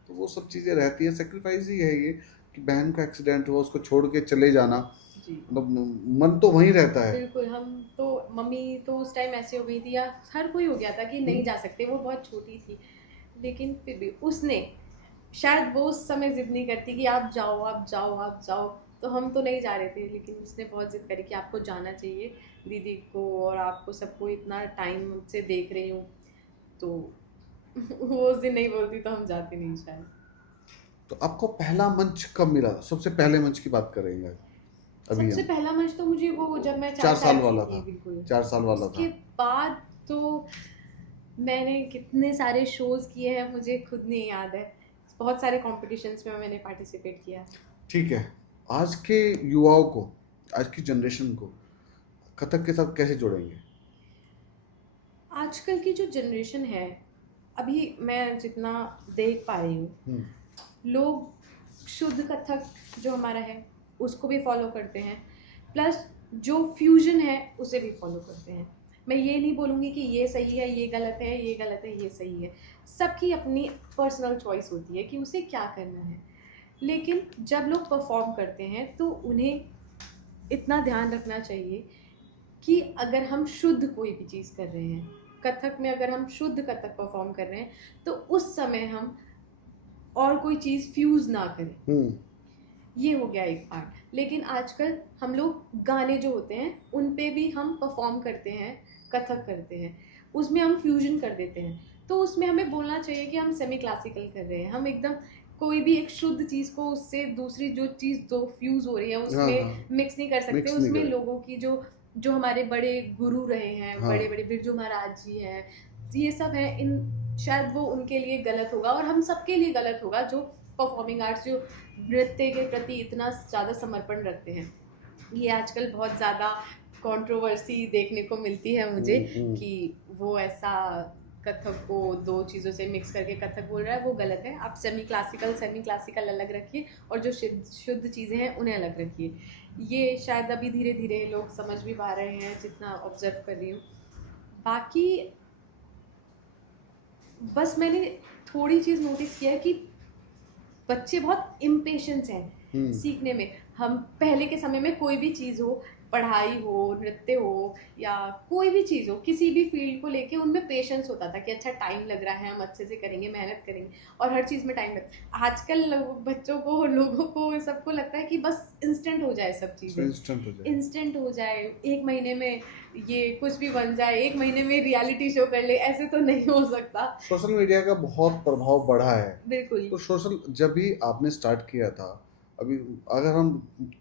तो वो सब चीज़ें रहती है। सेक्रीफाइस ही है ये कि बहन का एक्सीडेंट हुआ, उसको छोड़ के चले जाना, जी मतलब मन तो वहीं रहता है। बिल्कुल। हम तो, मम्मी तो उस टाइम ऐसे हो गई थी, या हर कोई हो गया था कि नहीं जा सकते, वो बहुत छोटी थी, लेकिन फिर भी उसने, शायद वो उस समय जिद नहीं करती कि आप जाओ आप जाओ आप जाओ, तो हम तो नहीं जा रहे थे, लेकिन उसने बहुत जिद करी कि आपको जाना चाहिए दीदी को, और आपको सबको इतना टाइम से देख रही हूँ, तो वो उस दिन नहीं बोलती तो हम जाते नहीं शायद। तो आपको पहला मंच कब मिला? सबसे पहले मंच की बात करेंगे अभी सबसे हम। पहला मंच तो मुझे वो जब मैं 4 साल साल की वाला थी, था। बिल्कुल। 4 साल वाला उसके था। बाद तो मैंने कितने सारे शोज किए हैं मुझे खुद नहीं याद है। बहुत सारे कॉम्पिटिशन्स में मैंने पार्टिसिपेट किया। ठीक है। आज के युवाओं को, आज की जनरेशन को कथक के साथ कैसे जोड़ेंगे? आजकल की जो जनरेशन है, अभी मैं जितना देख पा रही हूँ, हम्म, लोग शुद्ध कथक जो हमारा है उसको भी फॉलो करते हैं, प्लस जो फ्यूजन है उसे भी फॉलो करते हैं। मैं ये नहीं बोलूँगी कि ये सही है, ये गलत है, ये गलत है, ये सही है। सबकी अपनी पर्सनल चॉइस होती है कि उसे क्या करना है, लेकिन जब लोग परफॉर्म करते हैं तो उन्हें इतना ध्यान रखना चाहिए कि अगर हम शुद्ध कोई भी चीज़ कर रहे हैं, कथक में अगर हम शुद्ध कथक परफॉर्म कर रहे हैं, तो उस समय हम और कोई चीज़ फ्यूज़ ना करें। हम्म, ये हो गया एक पार्ट। लेकिन आजकल हम लोग गाने जो होते हैं उन पे भी हम परफॉर्म करते हैं, कथक करते हैं, उसमें हम फ्यूजन कर देते हैं। तो उसमें हमें बोलना चाहिए कि हम सेमी क्लासिकल कर रहे हैं, हम एकदम कोई भी एक शुद्ध चीज़ को उससे दूसरी जो चीज़ दो फ्यूज़ हो रही है हाँ उसमें हाँ, मिक्स नहीं कर सकते। मिक्स नहीं उसमें करें। लोगों की जो जो हमारे बड़े गुरु रहे हैं, हाँ, बड़े बड़े बिरजू महाराज जी हैं, ये सब हैं, इन शायद वो उनके लिए गलत होगा और हम सबके लिए गलत होगा जो परफॉर्मिंग आर्ट्स, जो नृत्य के प्रति इतना ज़्यादा समर्पण रखते हैं। ये आजकल बहुत ज़्यादा कंट्रोवर्सी देखने को मिलती है मुझे कि वो ऐसा कथक को दो चीज़ों से मिक्स करके कथक बोल रहा है, वो गलत है। आप सेमी क्लासिकल अलग रखिए और जो शुद्ध चीज़ें हैं उन्हें अलग रखिए। ये शायद अभी धीरे धीरे लोग समझ भी पा रहे हैं जितना ऑब्जर्व कर रही हूँ। बाकी बस मैंने थोड़ी चीज़ नोटिस किया है कि बच्चे बहुत इम्पेशेंस हैं सीखने में। हम पहले के समय में कोई भी चीज़ हो, पढ़ाई हो, नृत्य हो, या कोई भी चीज़ हो, किसी भी फील्ड को लेके उनमें पेशेंस होता था कि अच्छा टाइम लग रहा है, हम अच्छे से करेंगे, मेहनत करेंगे, और हर चीज़ में टाइम लगता। आजकल बच्चों को, लोगों को, सबको लगता है कि बस इंस्टेंट हो जाए सब चीज़ें, इंस्टेंट हो जाए, 1 महीने में ये कुछ भी बन जाए, 1 महीने में रियलिटी शो कर ले। ऐसे तो नहीं हो सकता। सोशल मीडिया का बहुत प्रभाव बढ़ा है। बिल्कुल। तो सोशल, जब भी आपने स्टार्ट किया था, अभी अगर हम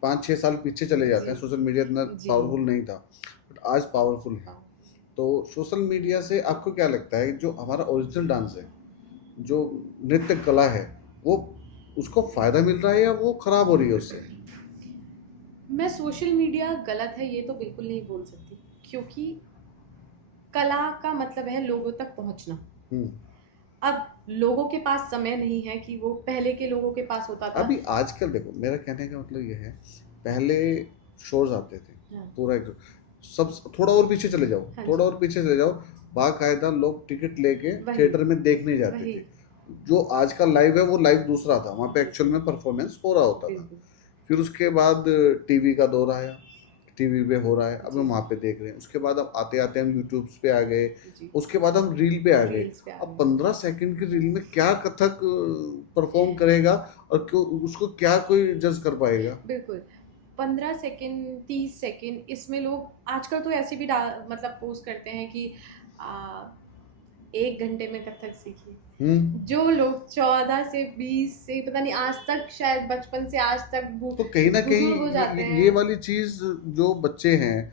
5-6 साल पीछे चले जाते हैं, जी। सोशल मीडिया इतना जी। पावरफुल नहीं था, बट आज पावरफुल है। तो सोशल मीडिया से आपको क्या लगता है, जो हमारा ओरिजिनल डांस है, जो नृत्य कला है, वो उसको फायदा मिल रहा है या वो खराब हो रही है उससे? मैं सोशल मीडिया गलत है ये तो बिल्कुल नहीं बोल सकती, क्योंकि कला का मतलब है लोगों तक पहुंचना। अब लोगों के पास समय नहीं है कि वो पहले के लोगों के पास होता था। अभी आजकल देखो, मेरा कहने का मतलब ये है, पहले शोज आते थे, हाँ। पूरा एक सब, थोड़ा और पीछे चले जाओ, हाँ थोड़ा और पीछे चले जाओ, बाकायदा लोग टिकट लेके वही। थिएटर में देखने जाते वही। थे। जो आज का लाइव है वो लाइव दूसरा था, वहाँ पे एक्चुअल में परफॉर्मेंस हो रहा होता था। बिल्कुल। फिर उसके बाद टीवी का दौर आया, टीवी पे हो रहा है, अब जी। हम वहाँ पे देख रहे हैं। उसके बाद अब आते आते हम यूट्यूब पे आ गए, जी। उसके बाद हम रील पे आ गए। रील्स पे आ अब गए। 15 सेकंड की रील में क्या कथक परफॉर्म करेगा और क्यों, उसको क्या कोई जज कर पाएगा? बिल्कुल। 15 सेकंड, 30 सेकंड, इसमें लोग आजकल तो ऐसे भी मतलब पोस्ट करते हैं कि 1 घंटे में कथक सीखी। हम्म। जो लोग 14 से 20 से पता नहीं आज तक, शायद बचपन से आज तक तो कहीं ना कहीं बुजुर्ग हो जाते ये हैं। वाली चीज, जो बच्चे हैं,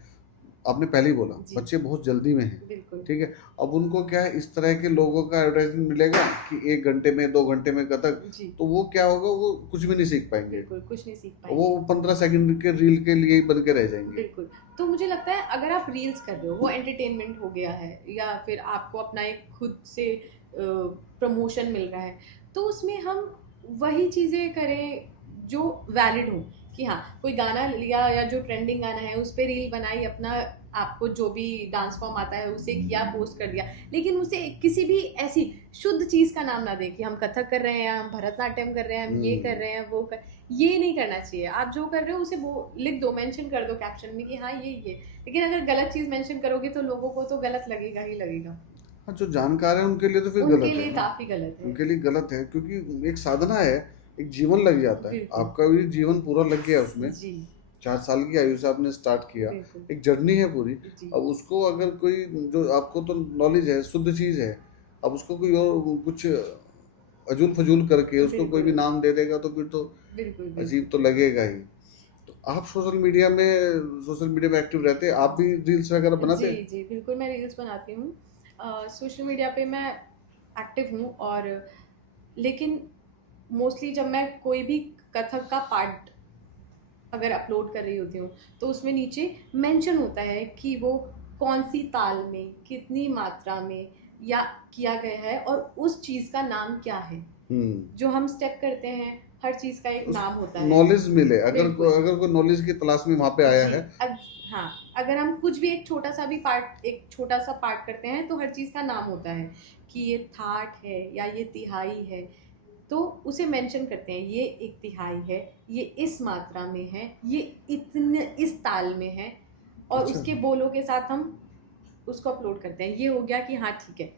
आपने पहले ही बोला जी। बच्चे बहुत जल्दी में हैं, बिल्कुल ठीक है। अब उनको क्या है, इस तरह के लोगों का एडवर्टाइजमेंट मिलेगा कि 1 घंटे में 2 घंटे में कथक, जी। तो वो क्या होगा, वो कुछ भी नहीं सीख पाएंगे, बिल्कुल कुछ नहीं सीख वो पाएंगे। 15 सेकंड के रील के लिए ही बन के रह जाएंगे। बिल्कुल। तो मुझे लगता है अगर आप रील्स कर रहे हो, वो एंटरटेनमेंट हो गया है, या फिर आपको अपना एक खुद से प्रमोशन मिल रहा है, तो उसमें हम वही चीज़ें करें जो वैलिड हो। कि हाँ, कोई गाना लिया या जो ट्रेंडिंग गाना है उस पर रील बनाई, अपना आपको जो भी डांस फॉर्म आता है उसे किया, पोस्ट कर दिया, लेकिन उसे किसी भी ऐसी शुद्ध चीज़ का नाम ना दे कि हम कथक कर रहे हैं, हम भरतनाट्यम कर रहे हैं, हम ये कर रहे हैं, वो कर, ये नहीं करना चाहिए। आप जो कर रहे हो उसे वो लिख दो, मेंशन कर दो कैप्शन में कि हाँ ये, लेकिन अगर गलत चीज़ मेंशन करोगे तो लोगों को तो गलत लगेगा ही लगेगा। हाँ, जो जानकार है उनके लिए तो फिर उनके गलत लिए है, काफ़ी गलत है। उनके लिए गलत है, क्योंकि एक साधना है, एक जीवन लग जाता है, बिल्कुल। आपका भी जीवन पूरा लग गया उसमें। जी। 4 साल की आयु से आपने स्टार्ट किया, बिल्कुल। एक जर्नी है पूरी। जी। अब उसको अगर कोई, जो आपको तो नॉलेज है, शुद्ध चीज है, अब उसको कोई और कुछ अजूल फजूल करके उसको कोई भी बिल्कुल नाम दे देगा तो फिर तो बिल्कुल अजीब तो लगेगा ही। तो आप सोशल मीडिया में एक्टिव रहते हैं, आप भी रील्स वगैरह बनाते जी हैं? जी बिल्कुल, मैं रील्स बनाती हूँ। सोशल मीडिया पे मैं एक्टिव हूँ, और लेकिन मोस्टली जब मैं कोई भी कथक का पार्ट अगर अपलोड कर रही होती हूँ तो उसमें नीचे मेंशन होता है कि वो कौन सी ताल में, कितनी मात्रा में या किया गया है, और उस चीज़ का नाम क्या है। जो हम स्टेप करते हैं, हर चीज़ का एक नाम होता है। नॉलेज मिले, बिल्कुल। अगर कोई नॉलेज की तलाश में वहां पे आया जी। है। हाँ, अगर हम कुछ भी एक छोटा सा भी पार्ट, एक छोटा सा पार्ट करते हैं तो हर चीज़ का नाम होता है कि ये थाट है या ये तिहाई है, तो उसे मेंशन करते हैं, ये एक तिहाई है, ये इस मात्रा में है, ये इतने इस ताल में है, और अच्छा। उसके बोलों के साथ हम उसको अपलोड करते हैं। ये हो गया कि हाँ ठीक है।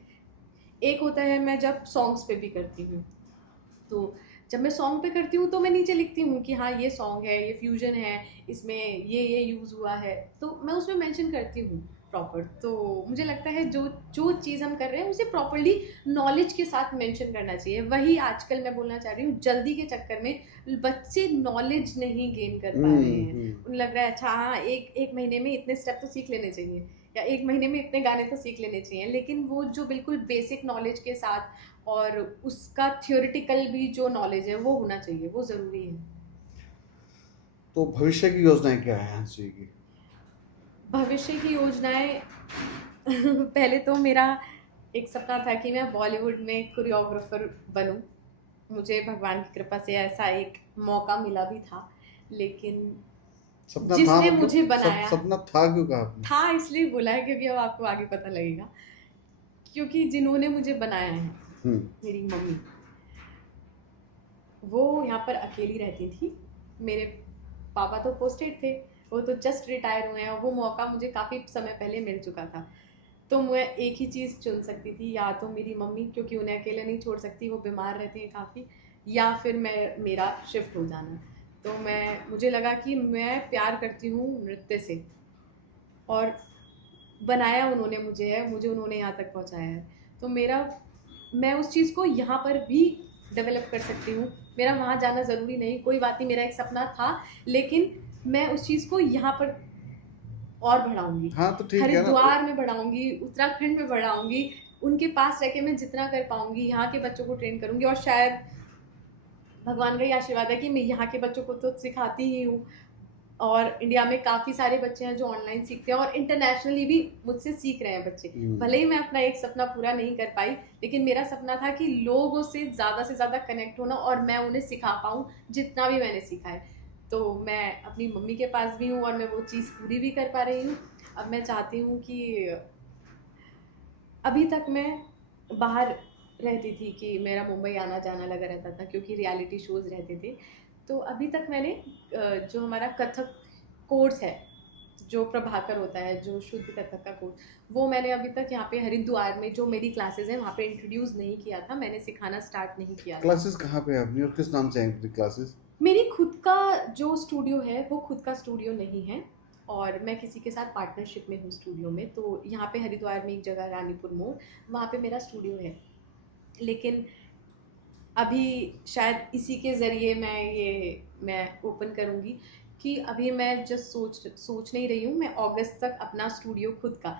एक होता है मैं जब सॉन्ग्स पे भी करती हूँ, तो जब मैं सॉन्ग पे करती हूँ तो मैं नीचे लिखती हूँ कि हाँ ये सॉन्ग है, ये फ्यूजन है, इसमें ये यूज़ हुआ है, तो मैं उसमें मेंशन करती हूँ प्रॉपर। तो मुझे लगता है जो जो चीज़ हम कर रहे हैं उसे प्रॉपरली नॉलेज के साथ मेंशन करना चाहिए। वही आजकल मैं बोलना चाह रही हूँ, जल्दी के चक्कर में बच्चे नॉलेज नहीं गेन कर पा रहे हैं। उन्हें लग रहा है अच्छा हाँ, एक महीने में इतने स्टेप तो सीख लेने चाहिए, या 1 महीने में इतने गाने तो सीख लेने चाहिए, लेकिन वो जो बिल्कुल बेसिक नॉलेज के साथ और उसका थ्योरेटिकल भी जो नॉलेज है वो होना चाहिए, वो ज़रूरी है। तो भविष्य की योजनाएं क्या है हंसी की? भविष्य की योजनाएं पहले तो मेरा एक सपना था कि मैं बॉलीवुड में कोरियोग्राफर बनूं। मुझे भगवान की कृपा से ऐसा एक मौका मिला भी था, लेकिन सपना था जिसने मतलब? मुझे बनाया सपना था क्यों कहा आपने? था, इसलिए बोला है क्योंकि अब आपको आगे पता लगेगा। क्योंकि जिन्होंने मुझे बनाया है, मेरी मम्मी, वो यहाँ पर अकेली रहती थी। मेरे पापा तो पोस्टेड थे, वो तो जस्ट रिटायर हुए हैं, और वो मौका मुझे काफ़ी समय पहले मिल चुका था। तो मैं एक ही चीज़ चुन सकती थी, या तो मेरी मम्मी, क्योंकि उन्हें अकेले नहीं छोड़ सकती, वो बीमार रहते हैं काफ़ी, या फिर मेरा शिफ्ट हो जाना। तो मुझे लगा कि मैं प्यार करती हूँ नृत्य से, और बनाया उन्होंने मुझे है, मुझे उन्होंने यहाँ तक पहुँचाया है। तो मैं उस चीज़ को यहाँ पर भी डेवलप कर सकती हूँ। मेरा वहाँ जाना ज़रूरी नहीं, कोई बात नहीं, मेरा एक सपना था, लेकिन मैं उस चीज़ को यहाँ पर और बढ़ाऊँगी। हाँ तो ठीक है ना। हरिद्वार में बढ़ाऊँगी, उत्तराखंड में बढ़ाऊँगी, उनके पास रह के मैं जितना कर पाऊँगी यहाँ के बच्चों को ट्रेन करूँगी, और शायद भगवान का ही आशीर्वाद है कि मैं यहाँ के बच्चों को तो सिखाती ही हूँ, और इंडिया में काफ़ी सारे बच्चे हैं जो ऑनलाइन सीखते हैं, और इंटरनेशनली भी मुझसे सीख रहे हैं बच्चे। भले ही मैं अपना एक सपना पूरा नहीं कर पाई, लेकिन मेरा सपना था कि लोगों से ज़्यादा कनेक्ट होना, और मैं उन्हें सिखा पाऊँ जितना भी मैंने सीखा है। तो मैं अपनी मम्मी के पास भी हूँ, और मैं वो चीज़ पूरी भी कर पा रही हूँ। अब मैं चाहती हूँ कि अभी तक मैं बाहर रहती थी कि मेरा मुंबई आना जाना लगा रहता था, क्योंकि रियलिटी शोज़ रहते थे। तो अभी तक मैंने जो हमारा कथक कोर्स है, जो प्रभाकर होता है, जो शुद्ध कथक का कोर्स, वो मैंने अभी तक यहाँ पे हरिद्वार में जो मेरी क्लासेस हैं वहाँ पे इंट्रोड्यूस नहीं किया था, मैंने सिखाना स्टार्ट नहीं किया था। क्लासेस कहाँ पे है अपनी, और किस नाम से है अपनी क्लासेस? मेरी खुद का जो स्टूडियो है वो खुद का स्टूडियो नहीं है, और मैं किसी के साथ पार्टनरशिप में हूँ स्टूडियो में। तो यहाँ पे हरिद्वार में एक जगह रानीपुर मोड़, वहाँ पे मेरा स्टूडियो है। लेकिन अभी शायद इसी के ज़रिए मैं ओपन करूँगी कि अभी मैं जस्ट सोच नहीं रही हूँ। मैं अगस्त तक अपना स्टूडियो खुद का,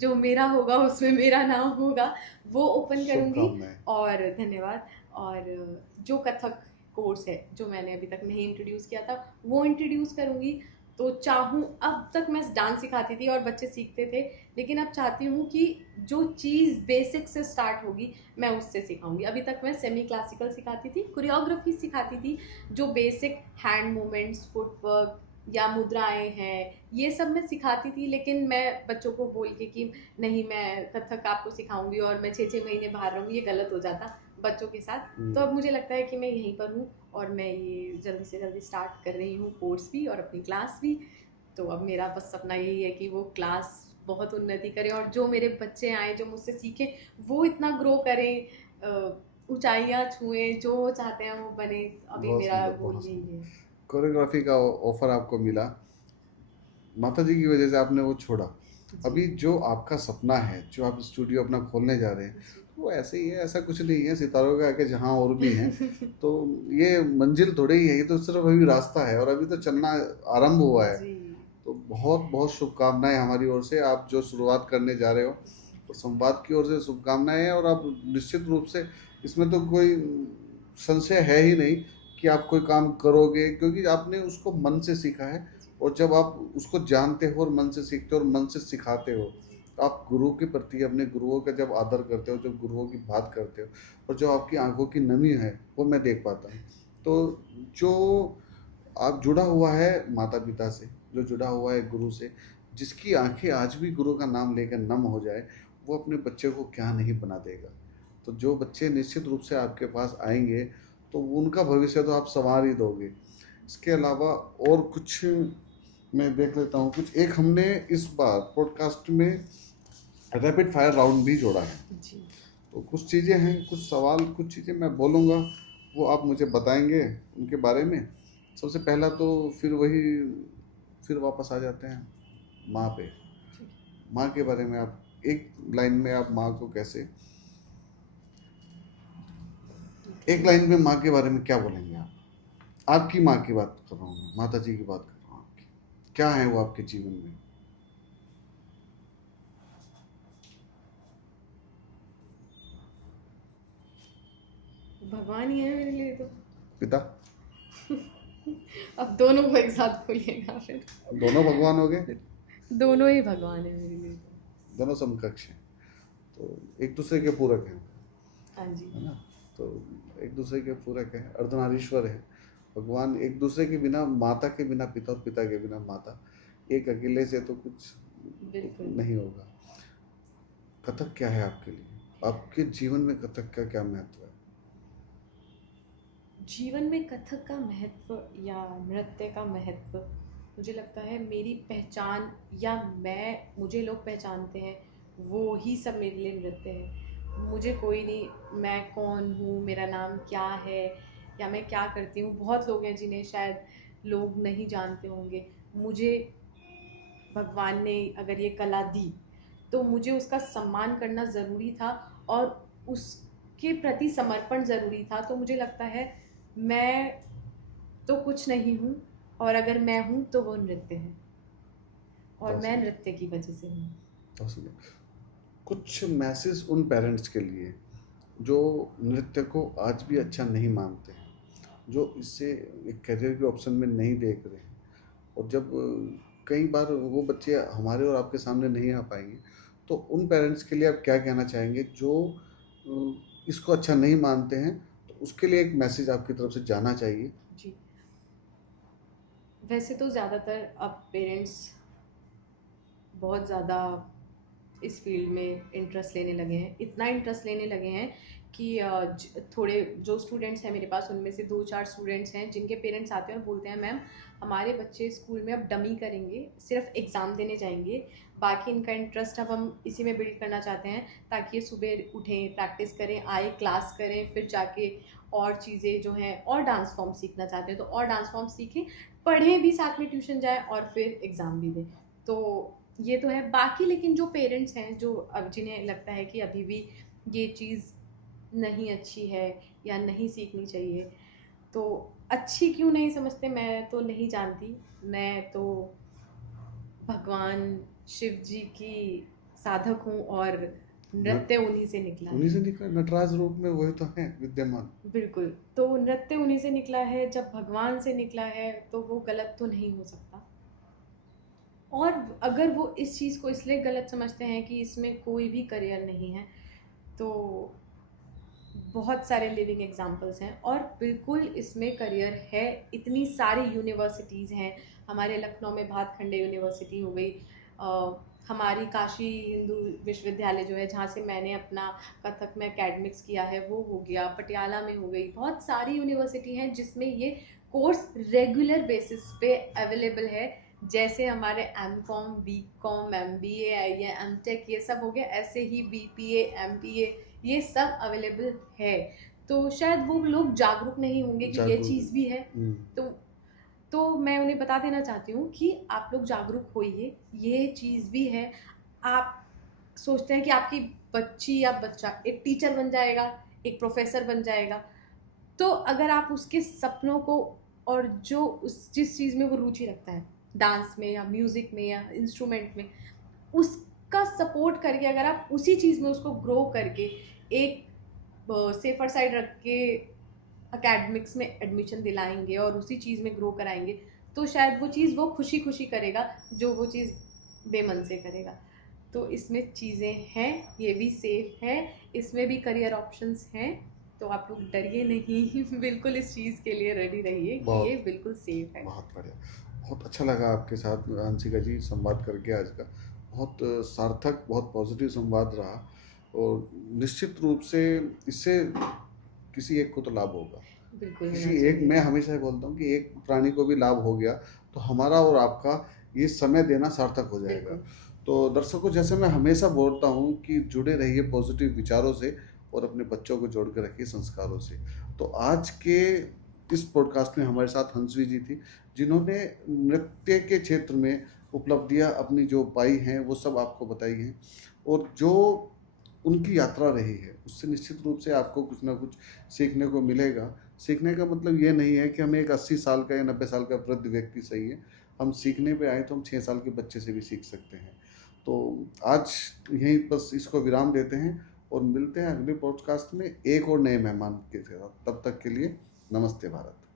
जो मेरा होगा उसमें मेरा नाम होगा, वो ओपन करूँगी। शुभकामनाएं। और धन्यवाद। और जो कथक कोर्स है जो मैंने अभी तक नहीं इंट्रोड्यूस किया था, वो इंट्रोड्यूस करूँगी। तो चाहूँ, अब तक मैं डांस सिखाती थी और बच्चे सीखते थे, लेकिन अब चाहती हूँ कि जो चीज़ बेसिक से स्टार्ट होगी मैं उससे सिखाऊंगी। अभी तक मैं सेमी क्लासिकल सिखाती थी, कोरियोग्राफी सिखाती थी, जो बेसिक हैंड मूवमेंट्स, फुटवर्क या मुद्राएं हैं, ये सब मैं सिखाती थी। लेकिन मैं बच्चों को बोल के कि नहीं मैं कथक आपको सिखाऊंगी और मैं 6-6 महीने बाहर रहूँगी, ये गलत हो जाता बच्चों के साथ। तो अब मुझे लगता है कि मैं यहीं पर हूँ और मैं ये जल्दी से जल्दी स्टार्ट कर रही हूँ, कोर्स भी और अपनी क्लास भी। तो अब मेरा बस सपना यही है कि वो क्लास बहुत उन्नति करें और जो मेरे बच्चे आए जो मुझसे सीखें वो इतना ग्रो करें, ऊंचाइयां छुएं, जो वो चाहते हैं वो बने। अभी बहुत मेरा सुंदर, गोल बहुत यही सुंदर। है। कोरियोग्राफी का ऑफर आपको मिला, माता जी की वजह से आपने वो छोड़ा। जी अभी जो आपका सपना है, जो आप स्टूडियो अपना खोलने जा रहे हैं, जी। वो ऐसे ही है, ऐसा कुछ नहीं है, सितारों के आगे जहाँ और भी हैं। तो ये मंजिल थोड़ी ही है, ये तो सिर्फ अभी रास्ता है और अभी तो चलना आरंभ हुआ है। जी तो बहुत बहुत शुभकामनाएं हमारी ओर से, आप जो शुरुआत करने जा रहे हो। तो संवाद की ओर से शुभकामनाएं हैं और आप निश्चित रूप से, इसमें तो कोई संशय है ही नहीं कि आप कोई काम करोगे, क्योंकि आपने उसको मन से सीखा है। और जब आप उसको जानते हो और मन से सीखते हो और मन से सिखाते हो, तो आप गुरु के प्रति, अपने गुरुओं का जब आदर करते हो, जब गुरुओं की बात करते हो, और जो आपकी आंखों की नमी है वो मैं देख पाता हूँ। तो जो आप जुड़ा हुआ है माता पिता से, जो जुड़ा हुआ है गुरु से, जिसकी आंखें आज भी गुरु का नाम लेकर नम हो जाए, वो अपने बच्चे को क्या नहीं बना देगा। तो जो बच्चे निश्चित रूप से आपके पास आएंगे, तो उनका भविष्य तो आप संवार ही दोगे। इसके अलावा और कुछ मैं देख लेता हूँ, कुछ एक हमने इस बार पॉडकास्ट में रैपिड फायर राउंड भी जोड़ा है। जी। तो कुछ चीज़ें हैं, कुछ सवाल, कुछ चीज़ें मैं बोलूँगा, वो आप मुझे बताएंगे उनके बारे में। सबसे पहला तो फिर वापस आ जाते हैं माँ पे। माँ के बारे में आप एक लाइन में, आप माँ को कैसे, एक लाइन में माँ के बारे में क्या बोलेंगे आप? आपकी माँ की बात कर रहा हूँ मैं, माता जी की बात कर रहा हूँ आपकी। क्या है वो आपके जीवन में? भगवान ही है मेरे लिए तो। पिता? अब दोनों को एक साथ बोलिएगा फिर। दोनों भगवान हो गए, दोनों ही भगवान है मेरे लिए तो। दोनों समकक्ष हैं, तो एक दूसरे के पूरक हैं, हाँ जी। है ना? तो एक दूसरे के पूरक है, अर्धनारीश्वर है भगवान। एक दूसरे के बिना, माता के बिना पिता और पिता के बिना माता, एक अकेले से तो कुछ बिल्कुल नहीं होगा। कथक क्या है आपके लिए? आपके जीवन में कथक का क्या महत्व है? जीवन में कथक का महत्व या नृत्य का महत्व, मुझे लगता है मेरी पहचान, या मुझे लोग पहचानते हैं, वो ही सब मेरे लिए नृत्य है। मुझे कोई नहीं, मैं कौन हूँ, मेरा नाम क्या है या मैं क्या करती हूँ, बहुत लोग हैं जिन्हें शायद लोग नहीं जानते होंगे। मुझे भगवान ने अगर ये कला दी तो मुझे उसका सम्मान करना ज़रूरी था और उसके प्रति समर्पण ज़रूरी था। तो मुझे लगता है मैं तो कुछ नहीं हूँ, और अगर मैं हूँ तो वो नृत्य है, और बहुत मैं सुंदर, नृत्य की वजह से हूँ। बहुत सुंदर। कुछ मैसेज उन पेरेंट्स के लिए जो नृत्य को आज भी अच्छा नहीं मानते हैं, जो इससे एक करियर के ऑप्शन में नहीं देख रहे हैं, और जब कई बार वो बच्चे हमारे और आपके सामने नहीं आ पाएंगे, तो उन पेरेंट्स के लिए आप क्या कहना चाहेंगे जो इसको अच्छा नहीं मानते हैं? तो उसके लिए एक मैसेज आपकी तरफ से जाना चाहिए। जी, वैसे तो ज़्यादातर अब पेरेंट्स बहुत ज़्यादा इस फील्ड में इंटरेस्ट लेने लगे हैं, इतना इंटरेस्ट लेने लगे हैं कि थोड़े जो स्टूडेंट्स हैं मेरे पास, उनमें से 2-4 स्टूडेंट्स हैं जिनके पेरेंट्स आते हैं और बोलते हैं मैम हमारे बच्चे स्कूल में अब डमी करेंगे, सिर्फ एग्ज़ाम देने जाएंगे, बाकी इनका इंटरेस्ट अब हम इसी में बिल्ड करना चाहते हैं ताकि ये सुबह उठें, प्रैक्टिस करें, आए क्लास करें, फिर जाके और चीज़ें जो हैं, और डांस फॉर्म सीखना चाहते हैं तो और डांस फॉर्म सीखें, पढ़ें भी साथ में, ट्यूशन जाएं और फिर एग्ज़ाम भी दें। तो ये तो है। बाकी लेकिन जो पेरेंट्स हैं, जो अब जिन्हें लगता है कि अभी भी ये चीज़ नहीं अच्छी है या नहीं सीखनी चाहिए, तो अच्छी क्यों नहीं समझते मैं तो नहीं जानती। मैं तो भगवान शिव जी की साधक हूँ और नृत्य उन्हीं से निकला उन्हीं है। से निकला नटराज रूप में, वही तो है विद्यमान। बिल्कुल, तो नृत्य उन्हीं से निकला है। जब भगवान से निकला है तो वो गलत तो नहीं हो सकता। और अगर वो इस चीज़ को इसलिए गलत समझते हैं कि इसमें कोई भी करियर नहीं है, तो बहुत सारे लिविंग एग्जांपल्स हैं और बिल्कुल इसमें करियर है। इतनी सारी यूनिवर्सिटीज़ हैं। हमारे लखनऊ में भातखंडे यूनिवर्सिटी हो गई, हमारी काशी हिंदू विश्वविद्यालय जो है जहाँ से मैंने अपना कथक में एकेडमिक्स किया है वो हो गया, पटियाला में हो गई। बहुत सारी यूनिवर्सिटी हैं जिसमें ये कोर्स रेगुलर बेसिस पे अवेलेबल है। जैसे हमारे एम.कॉम, बी.कॉम, एम.बी.ए या एम.टेक ये सब हो गया, ऐसे ही बी.पी.ए, एम.पी.ए ये सब अवेलेबल है। तो शायद वो लोग जागरूक नहीं होंगे कि ये चीज़ भी है। तो मैं उन्हें बता देना चाहती हूँ कि आप लोग जागरूक होइए, ये चीज़ भी है। आप सोचते हैं कि आपकी बच्ची या बच्चा एक टीचर बन जाएगा, एक प्रोफेसर बन जाएगा, तो अगर आप उसके सपनों को और जो उस जिस चीज़ में वो रुचि रखता है, डांस में या म्यूज़िक में या इंस्ट्रूमेंट में, उसका सपोर्ट करके अगर आप उसी चीज़ में उसको ग्रो करके एक सेफर साइड रख के एकेडमिक्स में एडमिशन दिलाएंगे और उसी चीज़ में ग्रो कराएंगे, तो शायद वो चीज़ वो खुशी खुशी करेगा जो वो चीज़ बेमन से करेगा। तो इसमें चीज़ें हैं, ये भी सेफ है, इसमें भी करियर ऑप्शंस हैं। तो आप लोग डरिए नहीं बिल्कुल इस चीज़ के लिए रेडी रहिए कि ये बिल्कुल सेफ है। बहुत बढ़िया, बहुत अच्छा लगा आपके साथ हंसिका जी संवाद करके आज का। बहुत सार्थक, बहुत पॉजिटिव संवाद रहा और निश्चित रूप से इससे किसी एक को तो लाभ होगा। बिल्कुल किसी एक, मैं हमेशा बोलता हूँ कि एक प्राणी को भी लाभ हो गया तो हमारा और आपका ये समय देना सार्थक हो जाएगा। तो दर्शकों, जैसे मैं हमेशा बोलता हूँ कि जुड़े रहिए पॉजिटिव विचारों से और अपने बच्चों को जोड़ कर रखिए संस्कारों से। तो आज के इस पॉडकास्ट में हमारे साथ हंसवी जी थी, जिन्होंने नृत्य के क्षेत्र में उपलब्धियां अपनी जो पाई हैं वो सब आपको बताई हैं और जो उनकी यात्रा रही है उससे निश्चित रूप से आपको कुछ ना कुछ सीखने को मिलेगा। सीखने का मतलब ये नहीं है कि हमें एक 80 साल का या 90 साल का वृद्ध व्यक्ति सही है। हम सीखने पे आए तो हम 6 साल के बच्चे से भी सीख सकते हैं। तो आज यहीं बस इसको विराम देते हैं और मिलते हैं अगले पॉडकास्ट में एक और नए मेहमान के साथ। तब तक के लिए नमस्ते भारत।